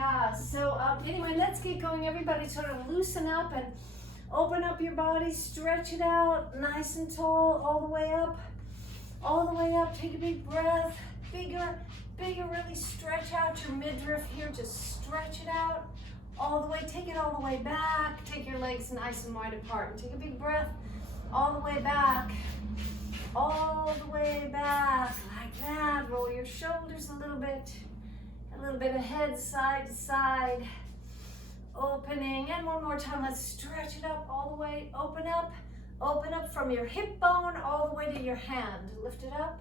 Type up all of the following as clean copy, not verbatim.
Yeah, so anyway, let's get going. Everybody sort of loosen up and open up your body, stretch it out, nice and tall, all the way up, all the way up. Take a big breath, bigger, bigger, really stretch out your midriff here, just stretch it out all the way, take it all the way back, take your legs nice and wide apart, and take a big breath all the way back, all the way back, like that. Roll your shoulders a little bit ahead, side to side, opening, and one more time, let's stretch it up all the way, open up from your hip bone all the way to your hand, lift it up,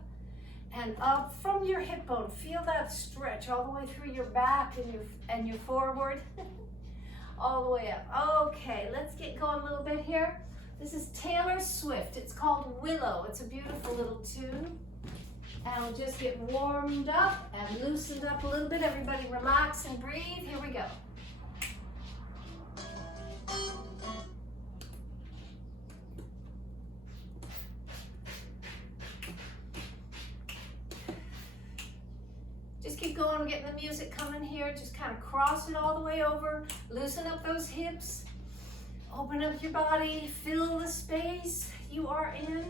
and up from your hip bone, feel that stretch all the way through your back and your forward, all the way up. Okay, let's get going a little bit here. This is Taylor Swift, it's called Willow, it's a beautiful little tune. And we'll just get warmed up and loosened up a little bit. Everybody relax and breathe. Here we go. Just keep going, getting the music coming here. Just kind of cross it all the way over. Loosen up those hips. Open up your body. Fill the space you are in.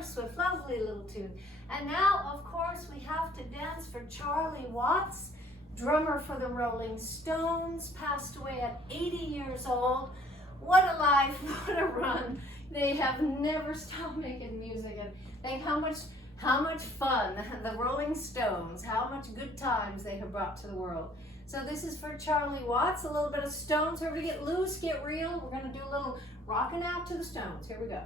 Swift, lovely little tune. And now, of course, we have to dance for Charlie Watts. drummer for the Rolling Stones, passed away at 80 years old. What a life, what a run. They have never stopped making music, and think how much fun the Rolling Stones, how much good times they have brought to the world. So this is for Charlie Watts, a little bit of Stones. Where we get loose, get real. We're going to do a little rocking out to the Stones. Here we go.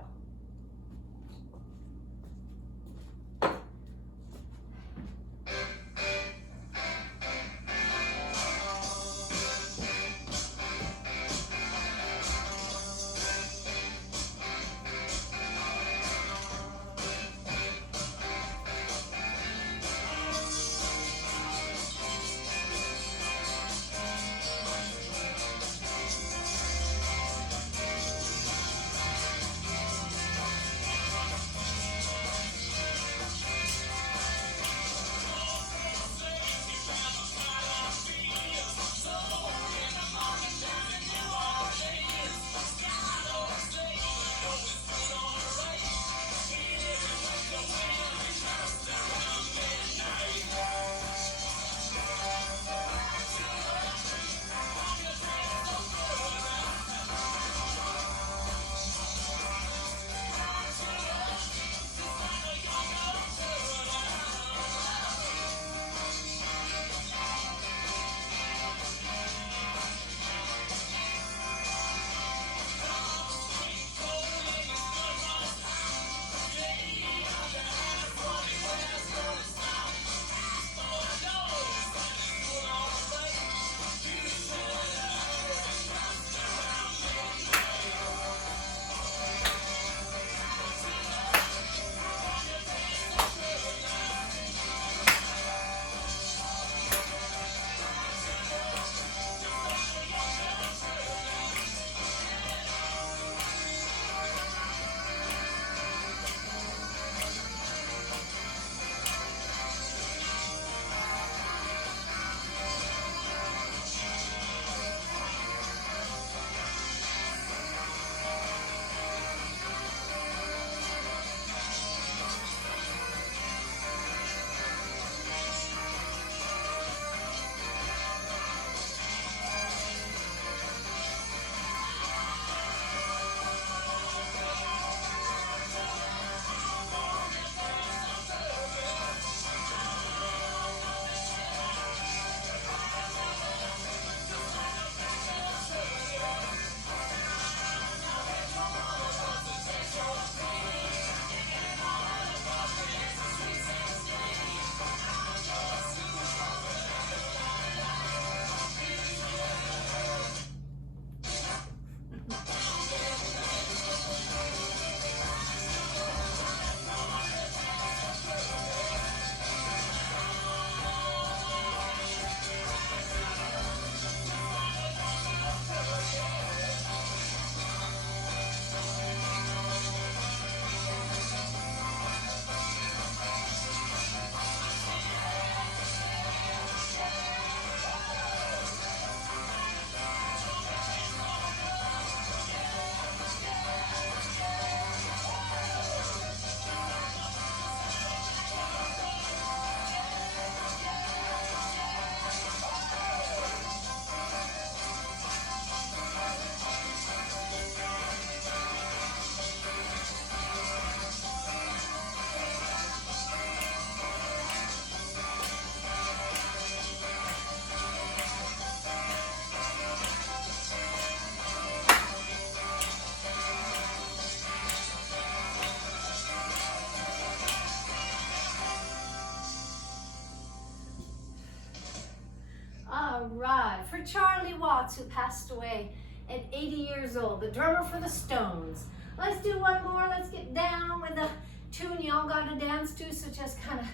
All right, for Charlie Watts, who passed away at 80 years old, the drummer for the Stones. Let's do one more. Let's get down with a tune y'all got to dance to, so just kind of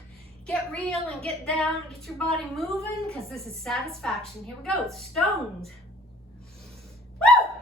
get real and get down and get your body moving, because this is satisfaction. Here we go, Stones. Woo!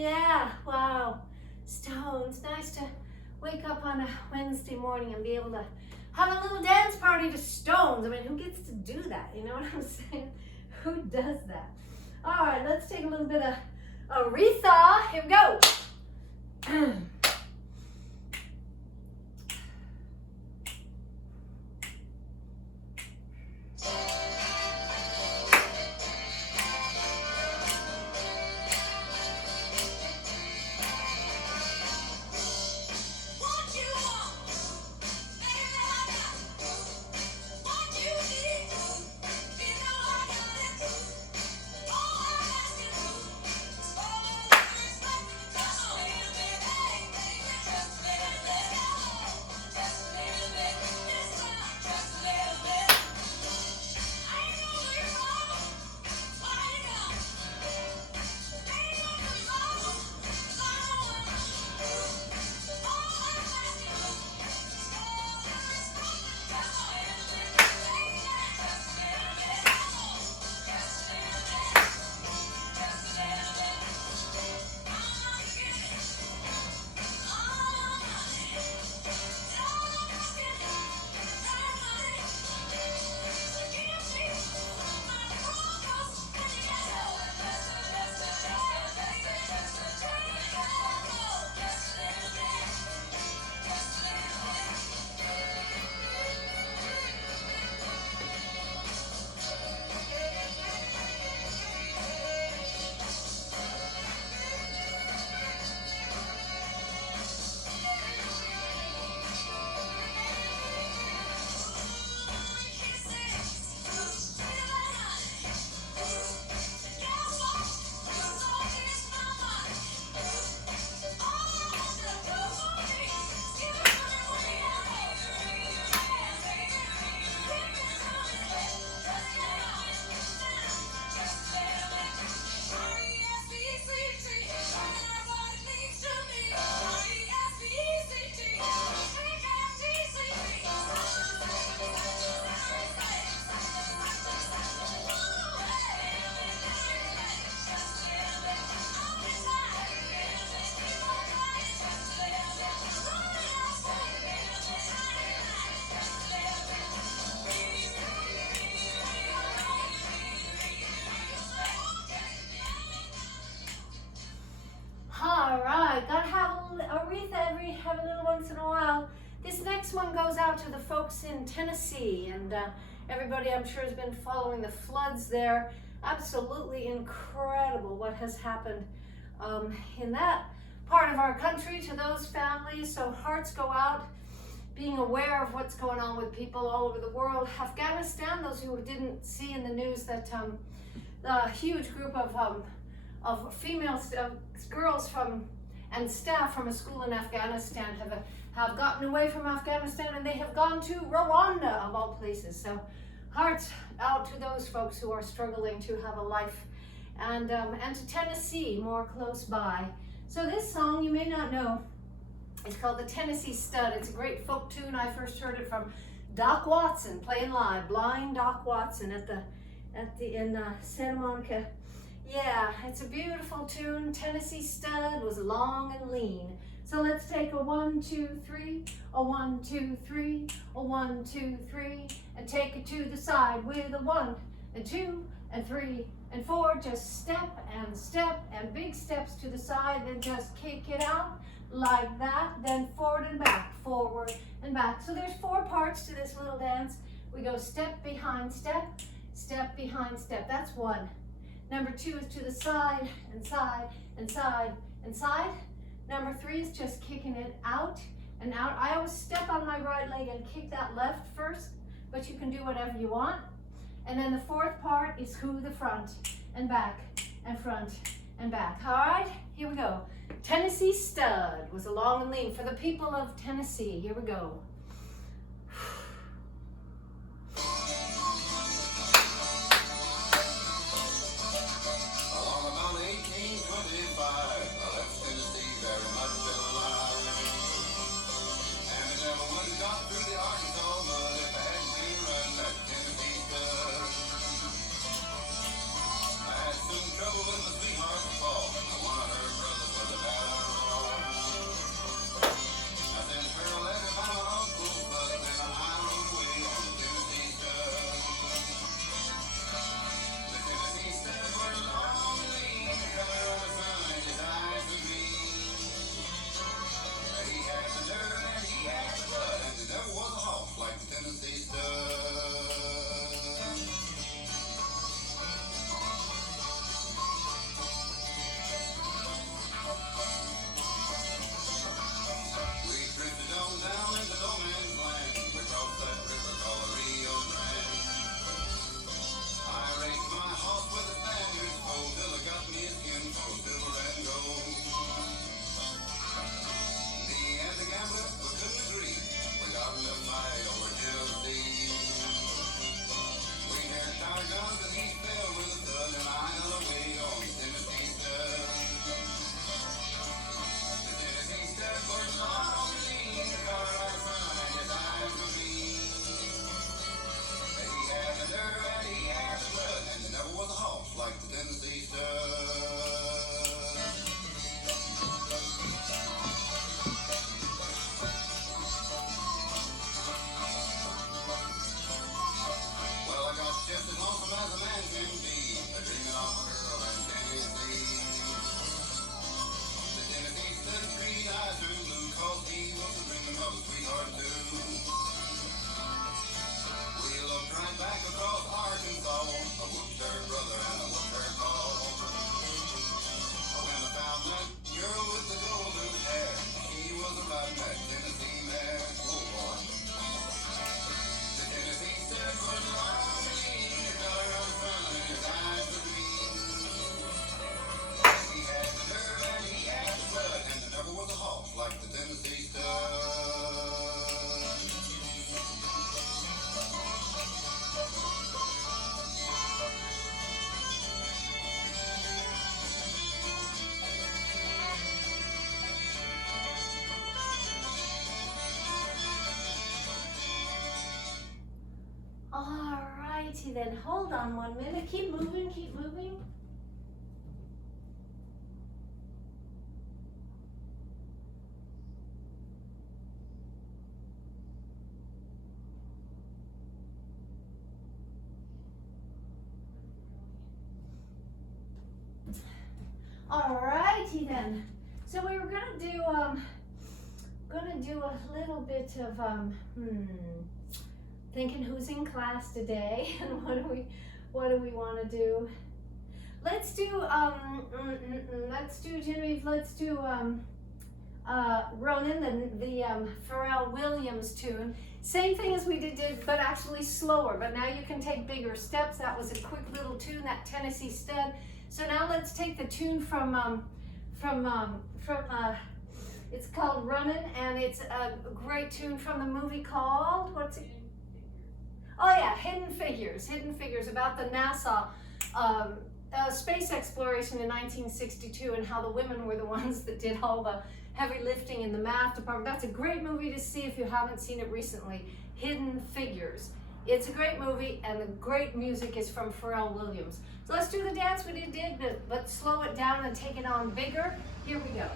Yeah, wow. Stones. Nice to wake up on a Wednesday morning and be able to have a little dance party to stones. I mean, who gets to do that? You know what I'm saying? Who does that? All right, let's take a little bit of Aretha. Here we go. Every little once in a while. This next one goes out to the folks in Tennessee, and everybody I'm sure has been following the floods there. Absolutely incredible what has happened in that part of our country to those families. So hearts go out, being aware of what's going on with people all over the world. Afghanistan, those who didn't see in the news that the huge group of female girls from and staff from a school in Afghanistan have gotten away from Afghanistan, and they have gone to Rwanda, of all places. So hearts out to those folks who are struggling to have a life, and to Tennessee, more close by. So this song, you may not know, it's called the Tennessee Stud. It's a great folk tune. I first heard it from Doc Watson playing live, blind Doc Watson in Santa Monica. Yeah, it's a beautiful tune. Tennessee Stud was long and lean. So let's take a 1, 2, 3, a 1, 2, 3, a 1, 2, 3, and take it to the side with a 1 and 2 and 3 and 4. Just step and big steps to the side, then just kick it out like that, then forward and back, forward and back. So there's 4 parts to this little dance. We go step behind step, step behind step. That's 1. Number 2 is to the side and side and side and side. Number 3 is just kicking it out and out. I always step on my right leg and kick that left first, but you can do whatever you want. And then the 4th part is who the front and back and front and back. All right, here we go. Tennessee Stud was a long and lean for the people of Tennessee. Here we go. Trouble with my sweetheart fall. I wanted her brother. of a sweetheart too. We loved right back across Arkansas. I whooped her brother and I whooped her call. When I found that girl with the golden hair, she was a riding that Tennessee mare. Oh boy. The Tennessee stud was long and lean, his color of the sun and his eyes were green. He had the nerve and he had the blood, and there never was a horse like the Tennessee stud. Alrighty then, hold on 1 minute. Keep moving, keep moving. Alrighty then. So we were gonna do a little bit of thinking who's in class today and what do we want to do. Let's do Genevieve, let's do Ronan, the Pharrell Williams tune. Same thing as we did, but actually slower, but now you can take bigger steps. That was a quick little tune, that Tennessee stud. So now let's take the tune from it's called Runnin', and it's a great tune from the movie called, what's it? Oh yeah, Hidden Figures, about the NASA space exploration in 1962 and how the women were the ones that did all the heavy lifting in the math department. That's a great movie to see if you haven't seen it recently, Hidden Figures. It's a great movie, and the great music is from Pharrell Williams. So let's do the dance we did, but slow it down and take it on bigger. Here we go.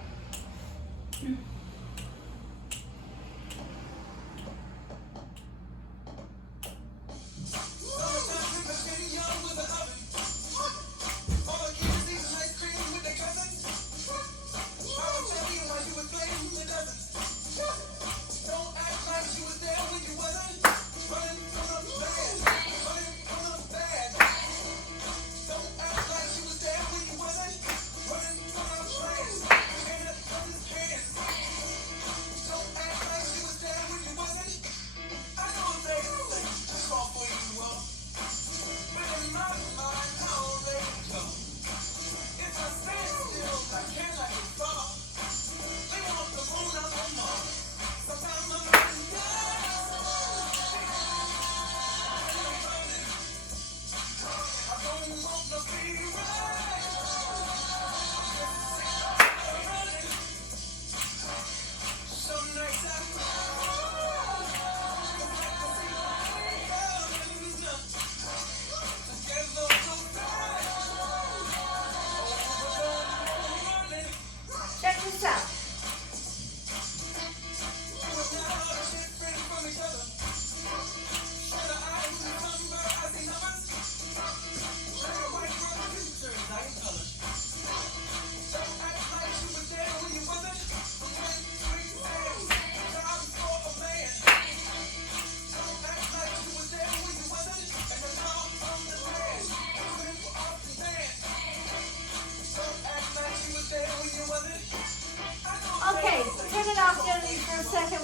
Okay, turn it off, Genevieve, for a second.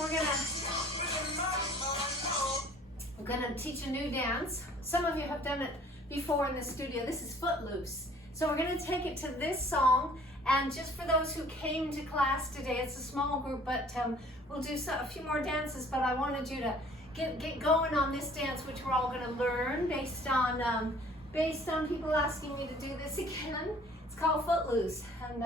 We're gonna teach a new dance. Some of you have done it before in the studio. This is Footloose. So we're gonna take it to this song, and just for those who came to class today, it's a small group, but we'll do a few more dances, but I wanted you to get going on this dance, which we're all gonna learn based on people asking me to do this again. It's called Footloose, and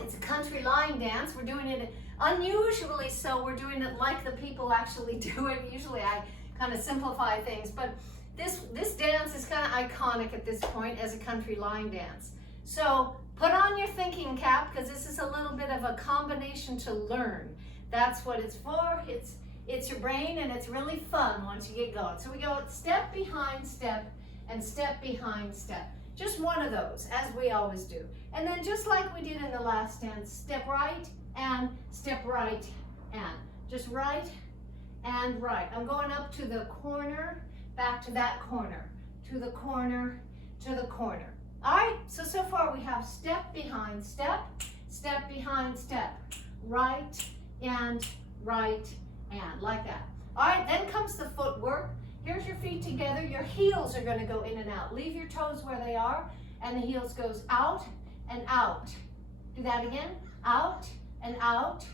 it's a country line dance. We're doing it unusually, so we're doing it like the people actually do it. Usually I kind of simplify things, but this dance is kind of iconic at this point as a country line dance. So put on your thinking cap, because this is a little bit of a combination to learn. That's what it's for. It's your brain, and it's really fun once you get going. So we go step behind step and step behind step. Just one of those, as we always do. And then just like we did in the last dance, step right and step right and. Just right and right. I'm going up to the corner, back to that corner, to the corner, to the corner. All right, so far we have step behind step, step behind step, right and, like that. All right, then comes the footwork. Here's your feet together. Your heels are going to go in and out. Leave your toes where they are, and the heels goes out and out. Do that again. Out and out.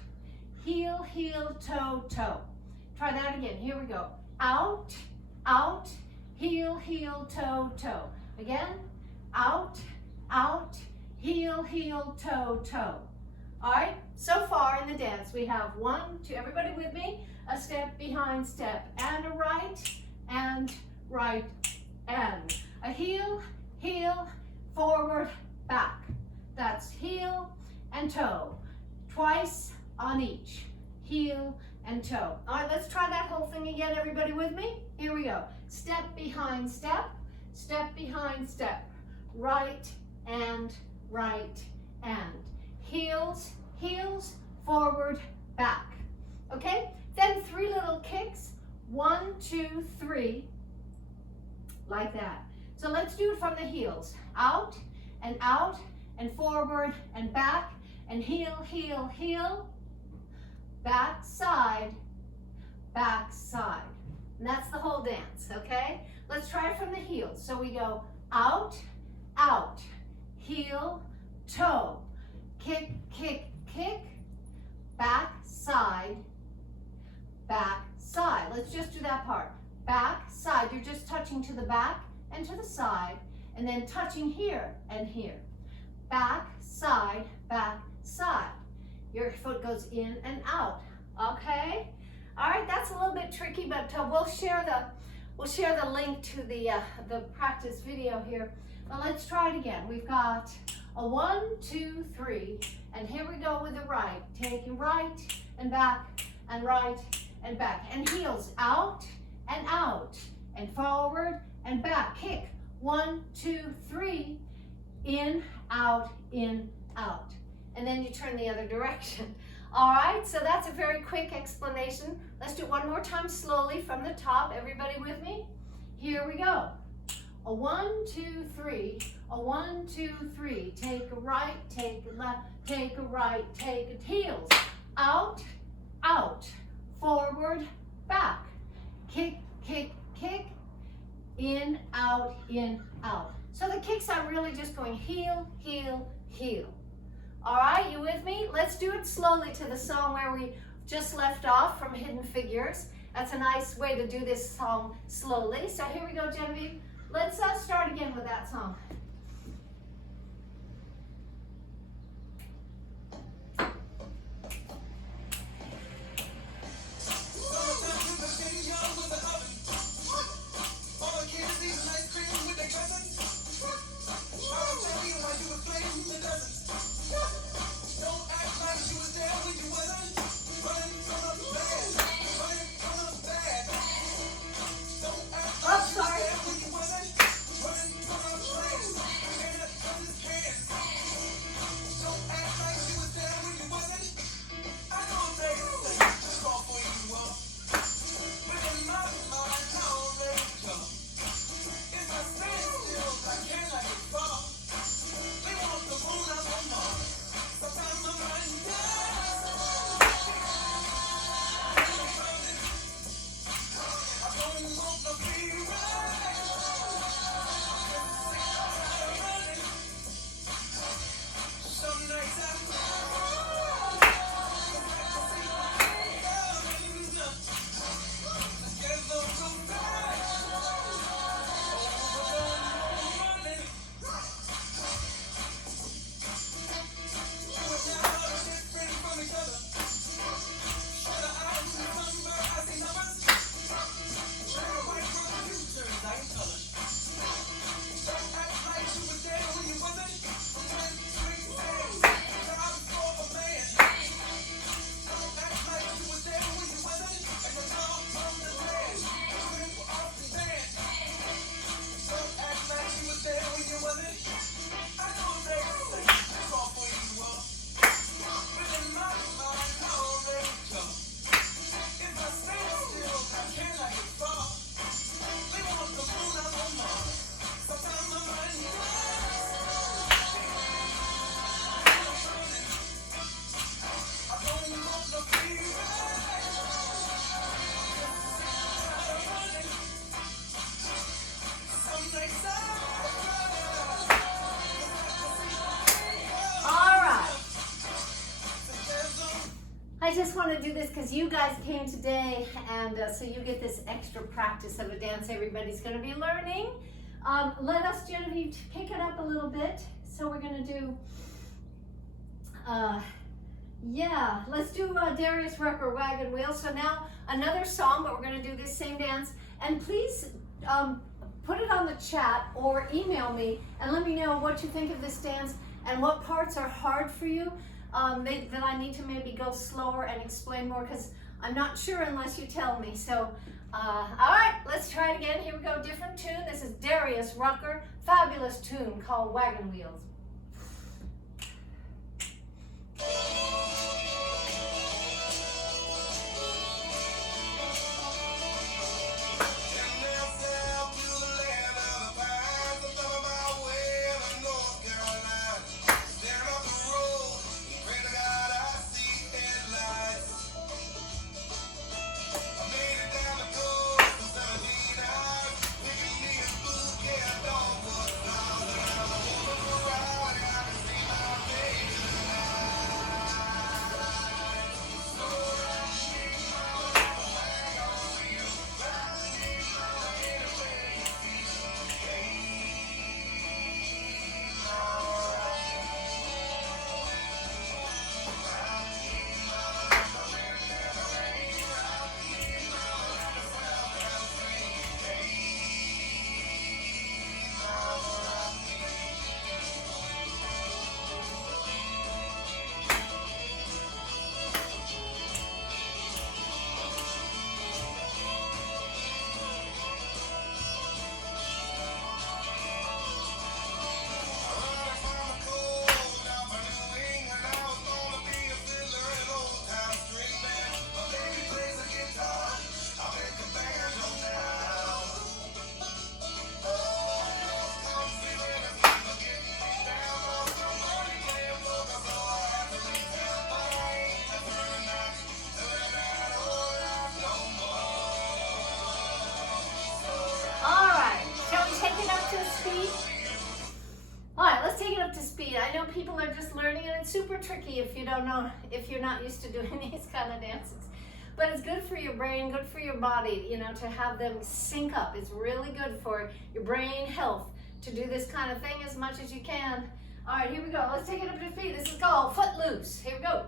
Heel, heel, toe, toe. Try that again. Here we go. Out, out, heel, heel, toe, toe. Again. Out, out, heel, heel, toe, toe. All right, so far in the dance, we have 1, 2, everybody with me? A step behind step, and a right, and a heel, heel, forward, back. That's heel and toe, twice on each, heel and toe. All right, let's try that whole thing again, everybody with me? Here we go. Step behind step, step behind step, right and, heels, heels, forward, back. Okay, then 3 little kicks, 1, 2, 3, like that. So let's do it from the heels, out, and forward, and back, and heel, heel, heel, back, side, and that's the whole dance, okay? Let's try it from the heels. So we go out, out, heel, toe, kick, kick, kick, back, side. Let's just do that part. Back, side, you're just touching to the back and to the side, and then touching here and here. Back, side, your foot goes in and out, okay? All right, that's a little bit tricky, but we'll share the link to the practice video here. But let's try it again. We've got a 1, 2, 3, and here we go with the right. Taking right and back, and right and back, and heels out, and forward and back. Kick, 1, 2, 3, in, out, and then you turn the other direction. All right, so that's a very quick explanation. Let's do it one more time slowly from the top. Everybody with me? Here we go. A 1, 2, 3, a 1, 2, 3. Take a right, take a left, take a right, take a heels. Out, forward, back. Kick, kick, kick, in, out. So the kicks are really just going heel, heel, heel. All right, you with me? Let's do it slowly to the song where we just left off from Hidden Figures. That's a nice way to do this song slowly. So here we go, Genevieve. Let's start again with that song. I just want to do this because you guys came today, and so you get this extra practice of a dance everybody's going to be learning. Let us, Genevieve, pick it up a little bit. So we're going to do, let's do Darius Rucker, Wagon Wheel. So now another song, but we're going to do this same dance. And please put it on the chat or email me and let me know what you think of this dance and what parts are hard for you. That I need to maybe go slower and explain more, because I'm not sure unless you tell me. So, all right, let's try it again. Here we go, different tune. This is Darius Rucker, fabulous tune called Wagon Wheels. I know people are just learning, and it's super tricky if you don't know, if you're not used to doing these kind of dances. But it's good for your brain, good for your body, you know, to have them sync up. It's really good for your brain health to do this kind of thing as much as you can. All right, here we go. Let's take it up to speed. This is called Footloose. Here we go.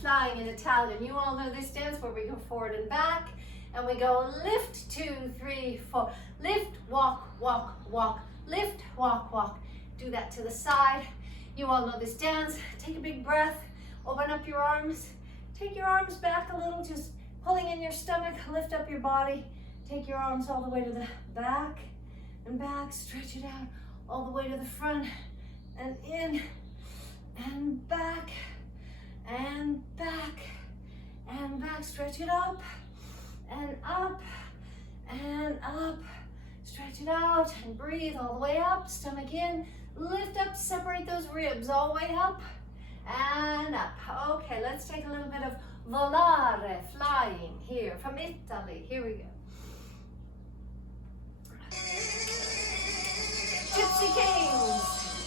Flying in Italian. You all know this dance where we go forward and back, and we go lift, 2, 3, 4. Lift, walk, walk, walk. Lift, walk, walk. Do that to the side. You all know this dance. Take a big breath. Open up your arms. Take your arms back a little, just pulling in your stomach. Lift up your body. Take your arms all the way to the back and back. Stretch it out all the way to the front and in and back. And back, and back, stretch it up, and up, and up, stretch it out, and breathe all the way up, stomach in, lift up, separate those ribs all the way up, and up. Okay, let's take a little bit of volare, flying, here, from Italy, here we go. Gypsy Kings.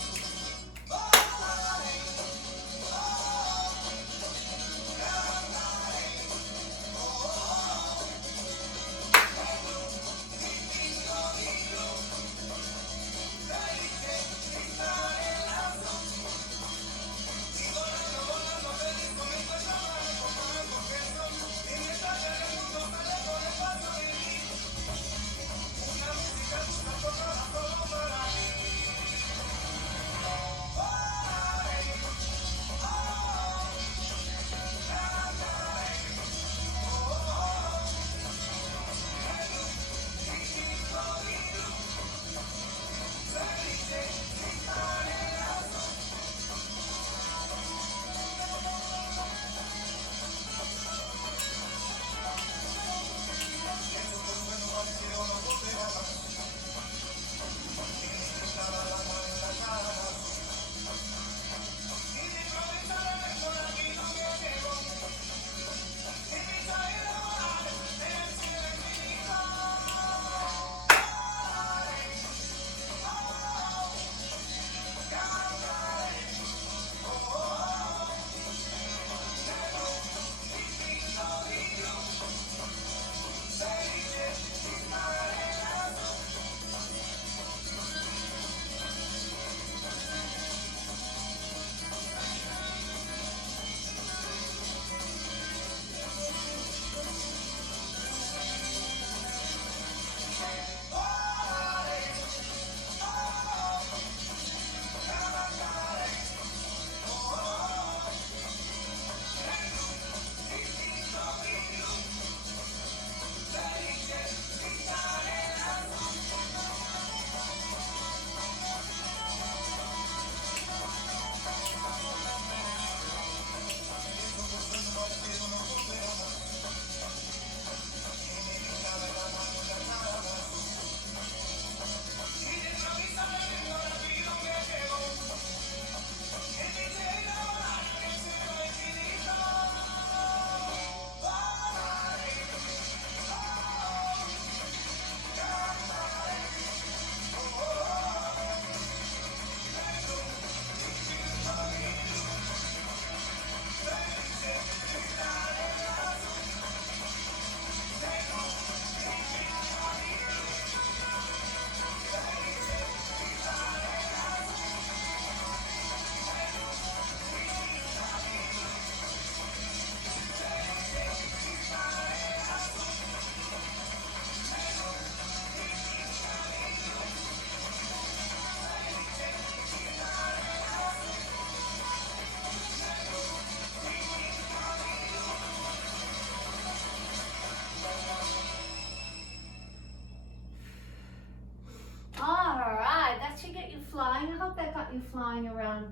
got you flying around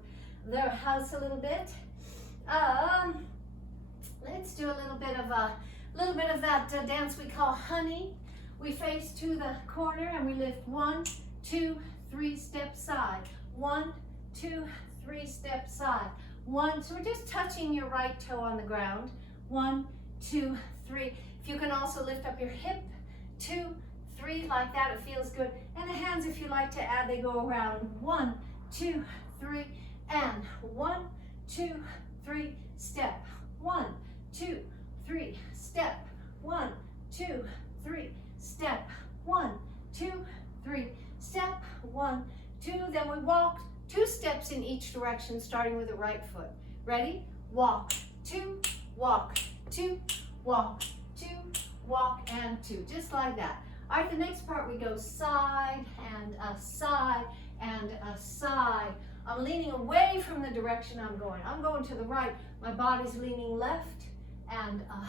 the house a little bit. Let's do a little bit of that dance we call honey. We face to the corner and we lift 1, 2, 3 step side. 1, 2, 3 step side. 1. So we're just touching your right toe on the ground. 1, 2, 3. If you can also lift up your hip. 2, 3, like that. It feels good. And the hands, if you like to add, they go around. 1, 2, 3, and 1, 2, 3, step. 1, 2, 3, step. 1, 2, 3, step. 1, 2, 3, step. 1, 2. Then we walk 2 steps in each direction, starting with the right foot. Ready? Walk, 2, walk, 2, walk, 2, walk, and 2. Just like that. All right, the next part we go side and a side and a side. I'm leaning away from the direction I'm going. I'm going to the right. My body's leaning left and a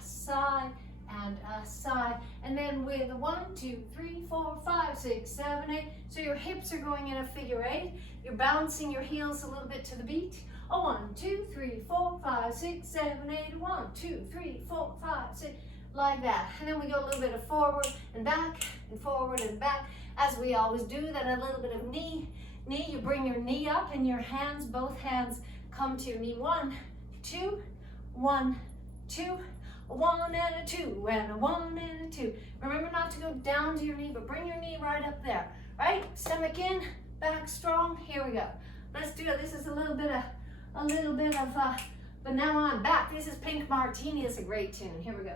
side and a side. And then with 1, 2, 3, 4, 5, 6, 7, 8. So your hips are going in a figure 8. You're bouncing your heels a little bit to the beat. 1, 2, 3, 4, 5, 6, 7, 8. 1, 2, 3, 4, 5, 6. Like that. And then we go a little bit of forward and back and forward and back, as we always do. Then a little bit of knee. You bring your knee up and your hands, both hands, come to your knee. 1, 2, 1, 2, a 1 and a 2, and a 1 and a 2. Remember not to go down to your knee, but bring your knee right up there. Right? Stomach in, back strong. Here we go. Let's do it. This is a little bit of, but now I'm back. This is Pink Martini. It's a great tune. Here we go.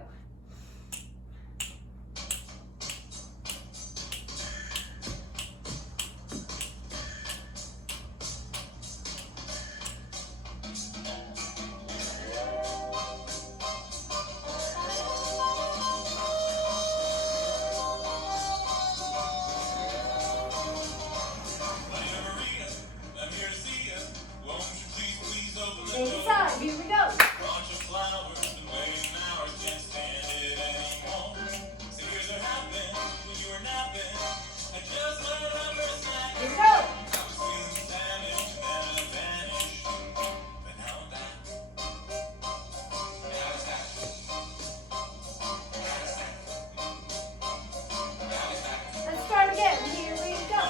Here we go. Let's start again. Here we go.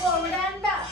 Forward and back.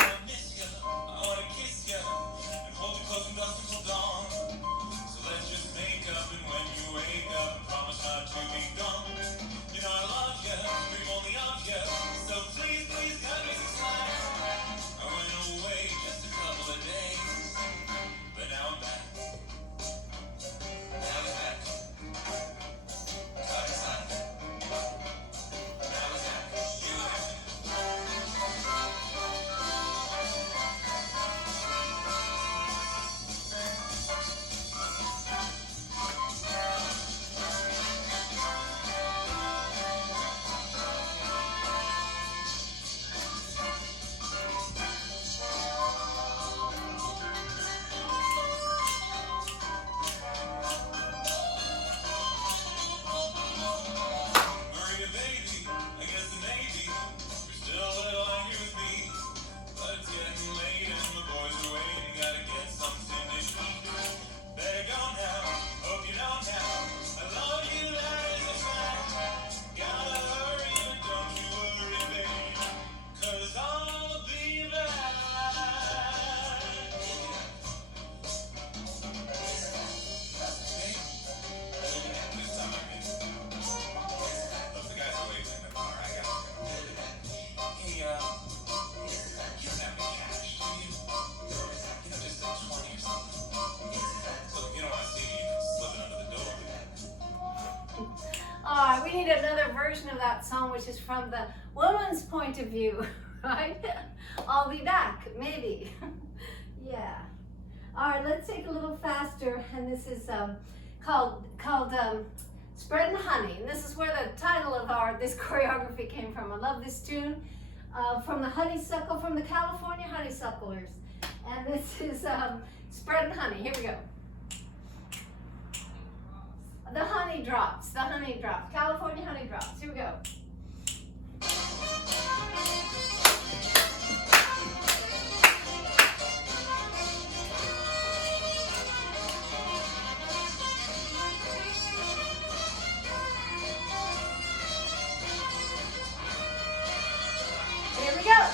We need another version of that song, which is from the woman's point of view, right? I'll be back, maybe. Yeah. All right, let's take a little faster, and this is called Spreading Honey. And this is where the title of this choreography came from. I love this tune. from the honeysuckle, from the California honeysucklers. And this is spreading honey. Here we go. The honey drops, California honey drops. Here we go. Here we go.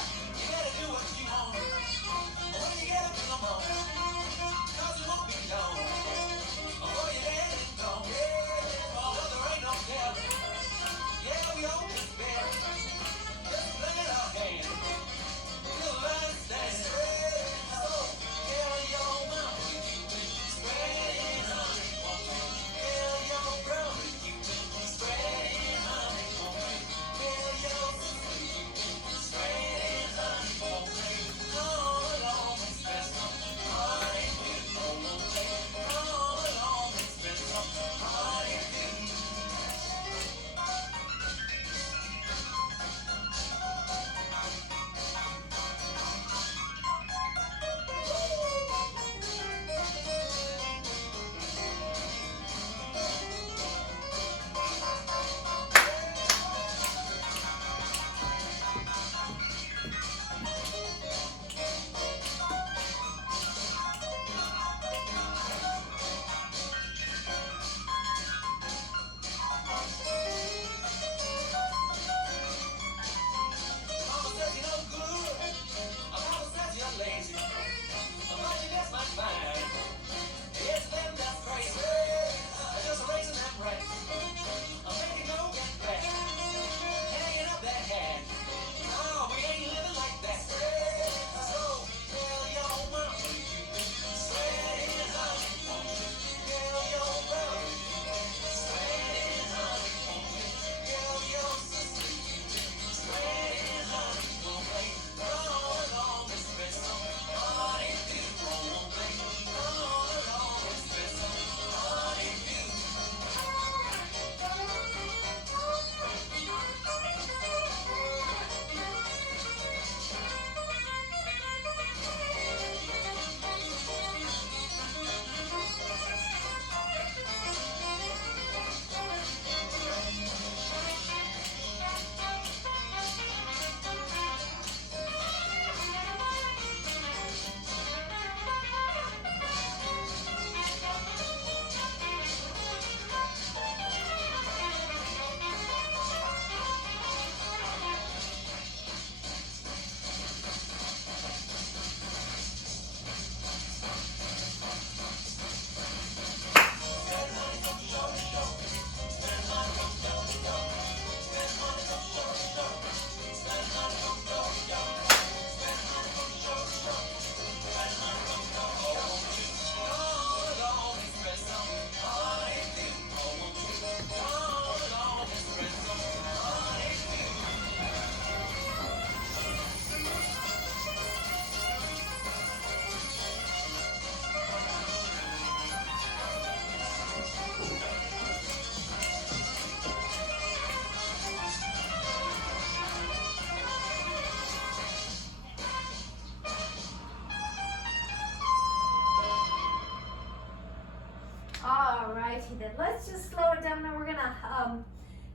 Then let's just slow it down. Now we're gonna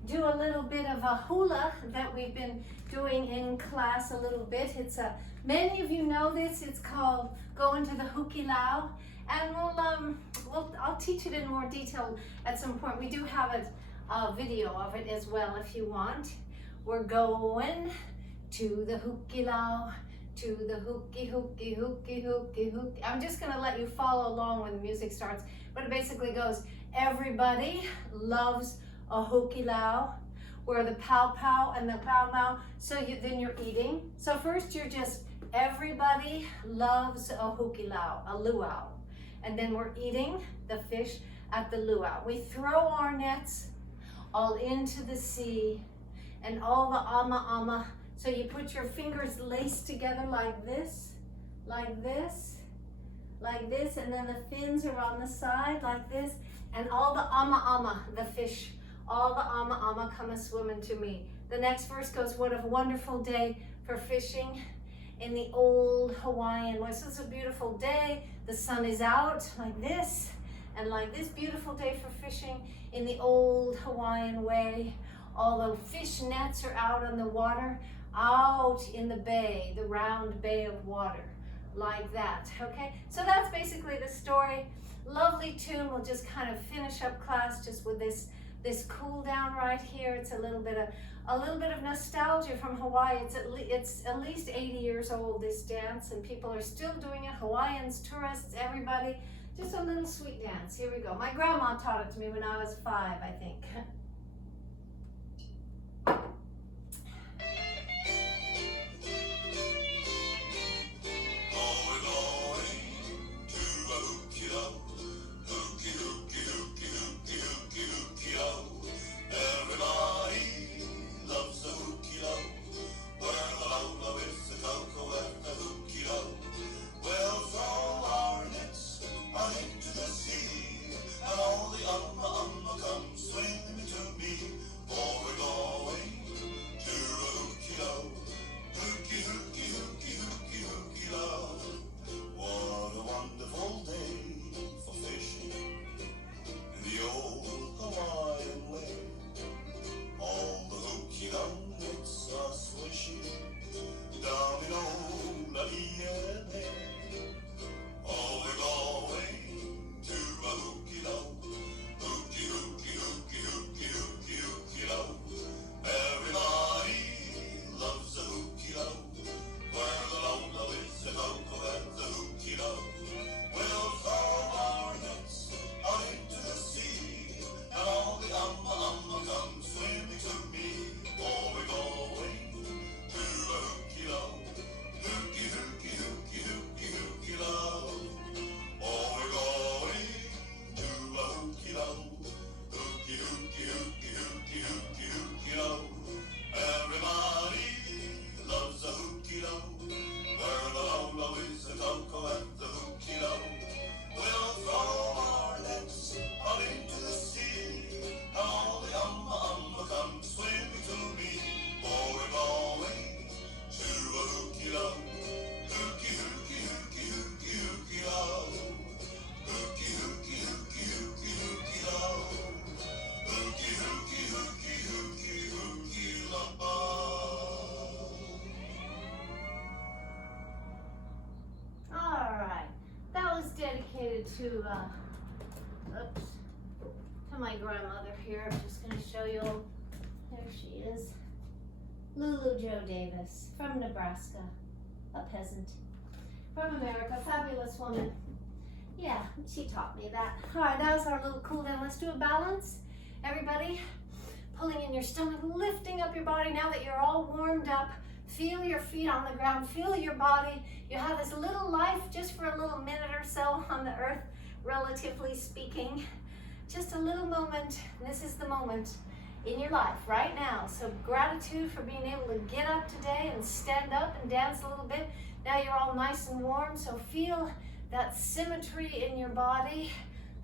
do a little bit of a hula that we've been doing in class a little bit. It's many of you know this. It's called Going to the Hukilau, and I'll teach it in more detail at some point. We do have a video of it as well if you want. We're going to the Hukilau, to the hooky, hooky, hooky, hooky, hooky. I'm just gonna let you follow along when the music starts, but it basically goes, everybody loves a hukilau, where the pow pow and the pow pow, so then you're eating. So first you're just, everybody loves a hukilau, a luau. And then we're eating the fish at the luau. We throw our nets all into the sea and all the ama. So you put your fingers laced together like this, like this, like this, and then the fins are on the side like this, and all the ama, the fish, all the ama come a swimming to me. The next verse goes, what a wonderful day for fishing in the old Hawaiian way. So it's a beautiful day. The sun is out like this, and like this beautiful day for fishing in the old Hawaiian way. Although fish nets are out on the water, out in the bay, the round bay of water, like that, okay? So that's basically the story. Lovely tune. We'll just kind of finish up class just with this cool down right here. It's a little bit of nostalgia from Hawaii. It's at least 80 years old, this dance, and people are still doing it. Hawaiians, tourists, everybody. Just a little sweet dance. Here we go. My grandma taught it to me when I was 5, I think. To my grandmother here. I'm just going to show you. There she is. Lulu Jo Davis from Nebraska, a peasant. From America, fabulous woman. Yeah, she taught me that. All right, that was our little cool down. Let's do a balance. Everybody, pulling in your stomach, lifting up your body. Now that you're all warmed up, feel your feet on the ground, feel your body. You have this little life just for a little minute or so on the earth, relatively speaking. Just a little moment. This is the moment in your life right now. So gratitude for being able to get up today and stand up and dance a little bit. Now you're all nice and warm, so feel that symmetry in your body,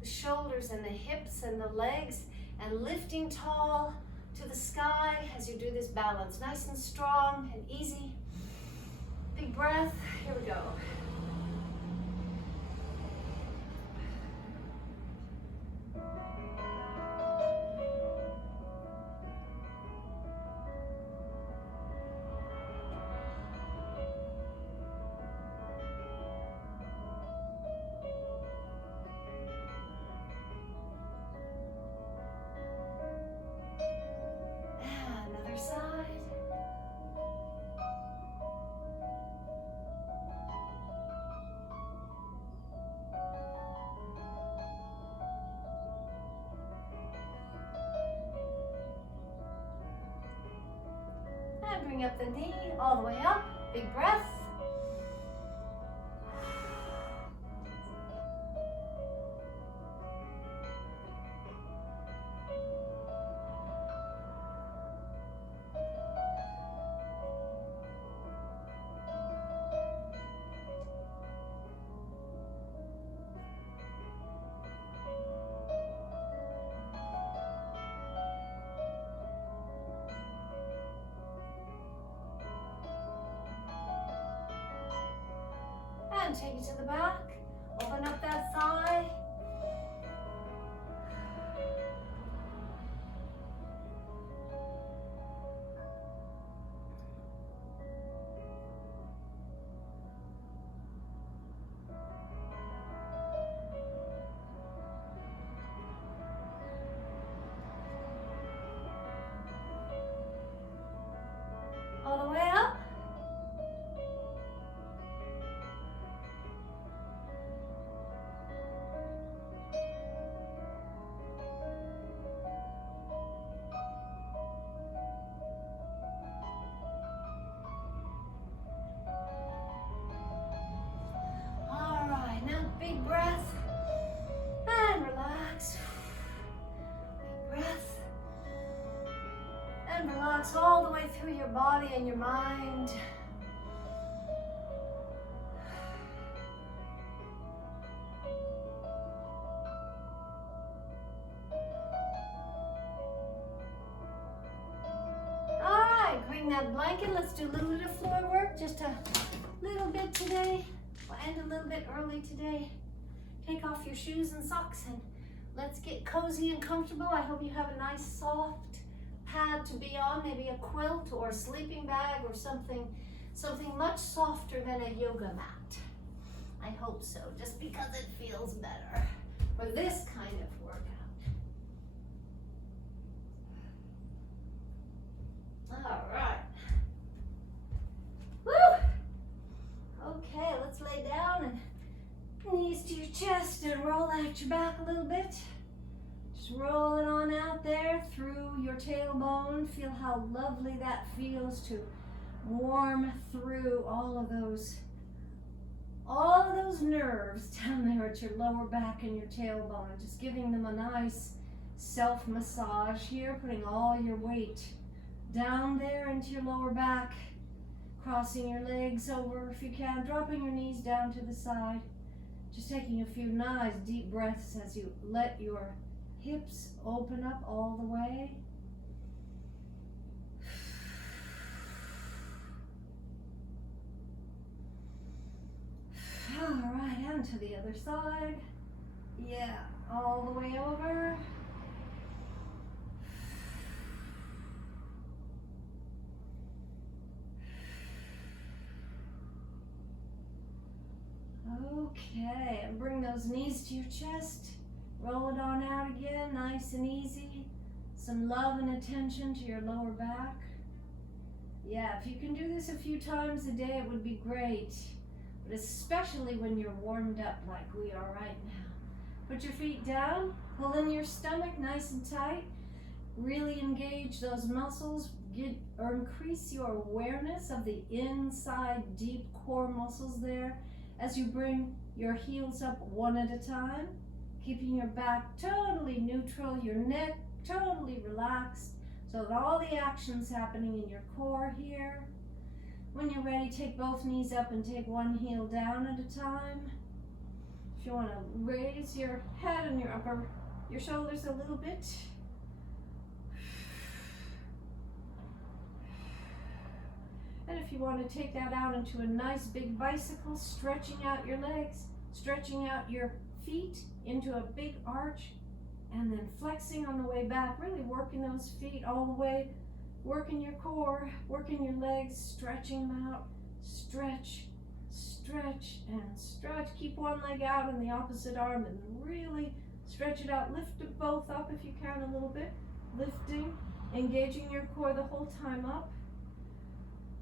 the shoulders and the hips and the legs, and lifting tall to the sky as you do this balance. Nice and strong and easy. Big breath. Here we go. Bring up the knee all the way up. Big breath. And take it to the back. Open up that thigh. All the way up. All right, now big breath and relax. Big breath and relax all the way through your body and your mind. All right, bring that blanket. Let's do a little bit of floor work, just a little bit today. We'll end a little bit early today. Take off your shoes and socks and let's get cozy and comfortable. I hope you have a nice soft pad to be on, maybe a quilt or a sleeping bag or something much softer than a yoga mat. I hope so, just because it feels better for this kind of workout. All right. Woo! Okay, let's lay down and knees to your chest and roll out your back a little bit. Just roll it on out there through your tailbone. Feel how lovely that feels to warm through all of those nerves down there at your lower back and your tailbone. Just giving them a nice self-massage here, putting all your weight down there into your lower back, crossing your legs over if you can, dropping your knees down to the side. Just taking a few nice deep breaths as you let your hips open up all the way. All right, and to the other side. Yeah, all the way over. Okay, and bring those knees to your chest. Roll it on out again, nice and easy. Some love and attention to your lower back. Yeah, if you can do this a few times a day, it would be great. But especially when you're warmed up like we are right now. Put your feet down, pull in your stomach nice and tight. Really engage those muscles, or increase your awareness of the inside deep core muscles there as you bring your heels up one at a time, keeping your back totally neutral, your neck totally relaxed, so that all the action's happening in your core here. When you're ready, take both knees up and take one heel down at a time. If you want to raise your head and your shoulders a little bit. And if you want to take that out into a nice big bicycle, stretching out your legs, stretching out your feet into a big arch, and then flexing on the way back, really working those feet all the way, working your core, working your legs, stretching them out, stretch, stretch, and stretch. Keep one leg out and the opposite arm and really stretch it out. Lift it both up if you can a little bit, lifting, engaging your core the whole time up.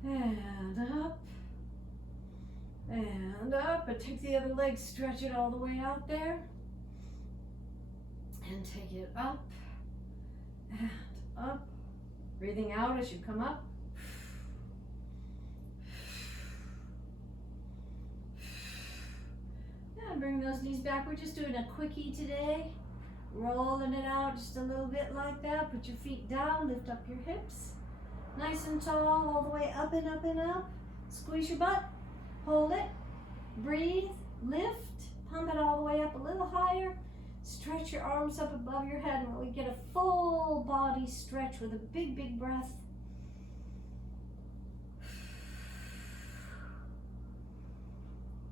And up, and up, and take the other leg, stretch it all the way out there, and take it up, and up, breathing out as you come up, and bring those knees back. We're just doing a quickie today, rolling it out just a little bit like that. Put your feet down, lift up your hips. Nice and tall, all the way up and up and up. Squeeze your butt, hold it, breathe, lift, pump it all the way up a little higher. Stretch your arms up above your head and really get a full body stretch with a big, big breath.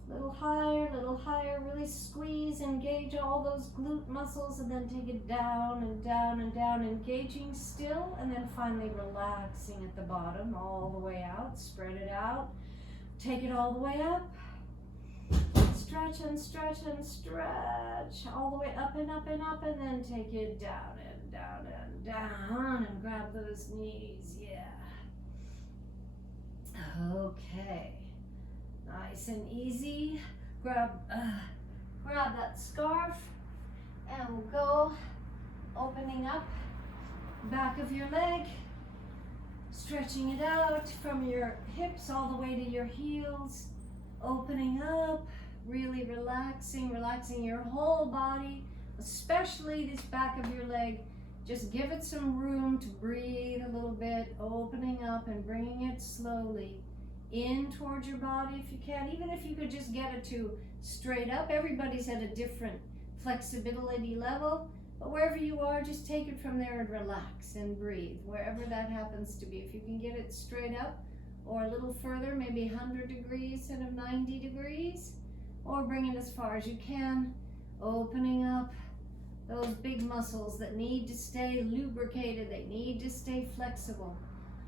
Little higher, really squeeze, engage all those glute muscles, and then take it down and down and down, engaging still, and then finally relaxing at the bottom, all the way out, spread it out, take it all the way up, stretch and stretch and stretch, all the way up and up and up, and then take it down and down and down, and grab those knees, yeah. Okay. Nice and easy. Grab that scarf, and we'll go opening up back of your leg, stretching it out from your hips all the way to your heels, opening up, really relaxing your whole body, especially this back of your leg. Just give it some room to breathe a little bit, opening up and bringing it slowly in towards your body if you can. Even if you could just get it to straight up. Everybody's at a different flexibility level, but wherever you are, just take it from there and relax and breathe, wherever that happens to be. If you can get it straight up or a little further, maybe 100 degrees instead of 90 degrees, or bring it as far as you can, opening up those big muscles that need to stay lubricated, they need to stay flexible.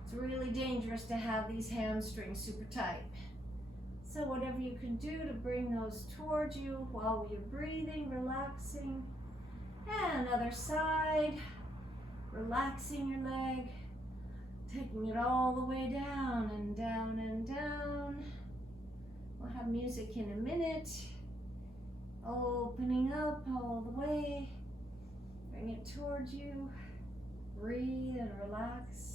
It's really dangerous to have these hamstrings super tight. So whatever you can do to bring those towards you while you're breathing, relaxing. And other side, relaxing your leg, taking it all the way down and down and down. We'll have music in a minute. Opening up all the way. Bring it towards you. Breathe and relax.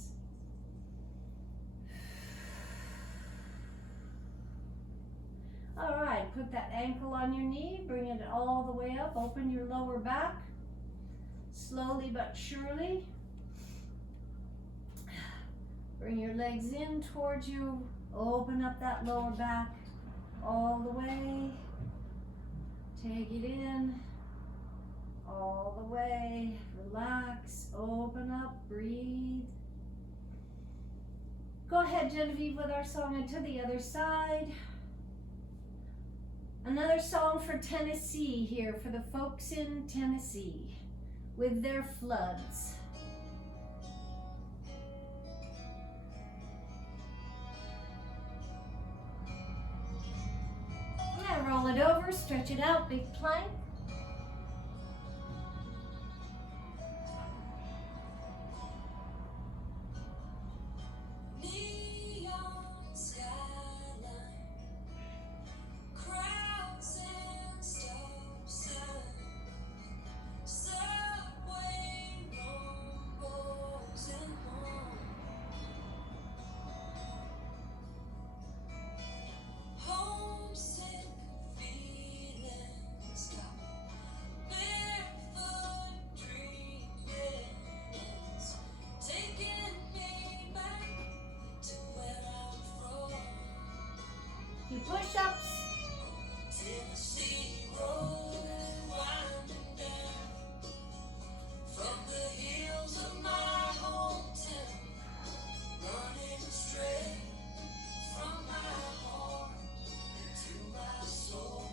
All right, put that ankle on your knee, bring it all the way up, open your lower back, slowly but surely. Bring your legs in towards you, open up that lower back all the way, take it in, all the way, relax, open up, breathe. Go ahead, Genevieve, with our song, and to the other side. Another song for Tennessee here, for the folks in Tennessee with their floods. Yeah, roll it over, stretch it out, big plank. Push-ups. Tennessee road winding down from the hills of my hometown, running straight from my heart to my soul,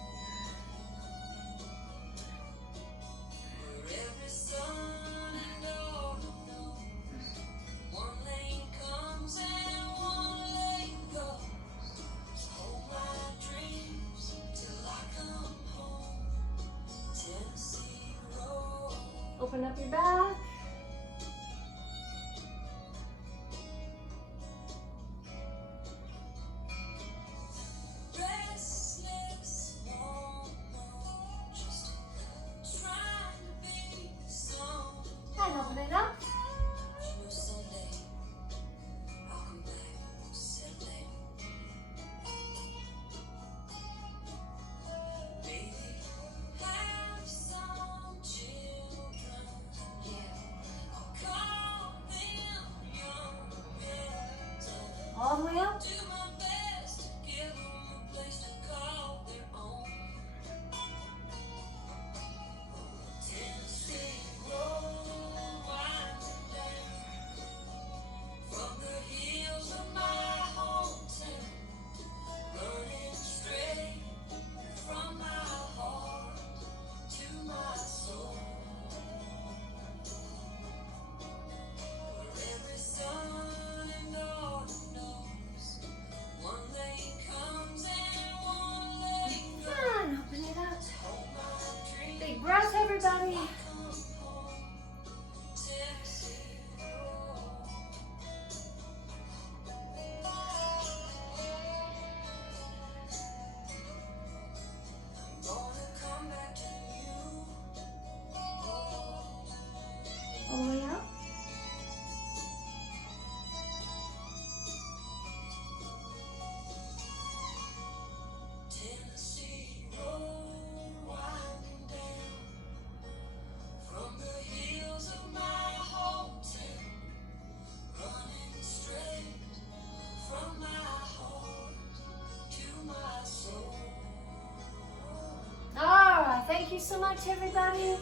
where every son and daughter knows one lane comes and one lane goes. Open up your back. Restless, just trying to be some. And open it up. Someday I'll come back, someday. Baby, have some children. so much, everybody.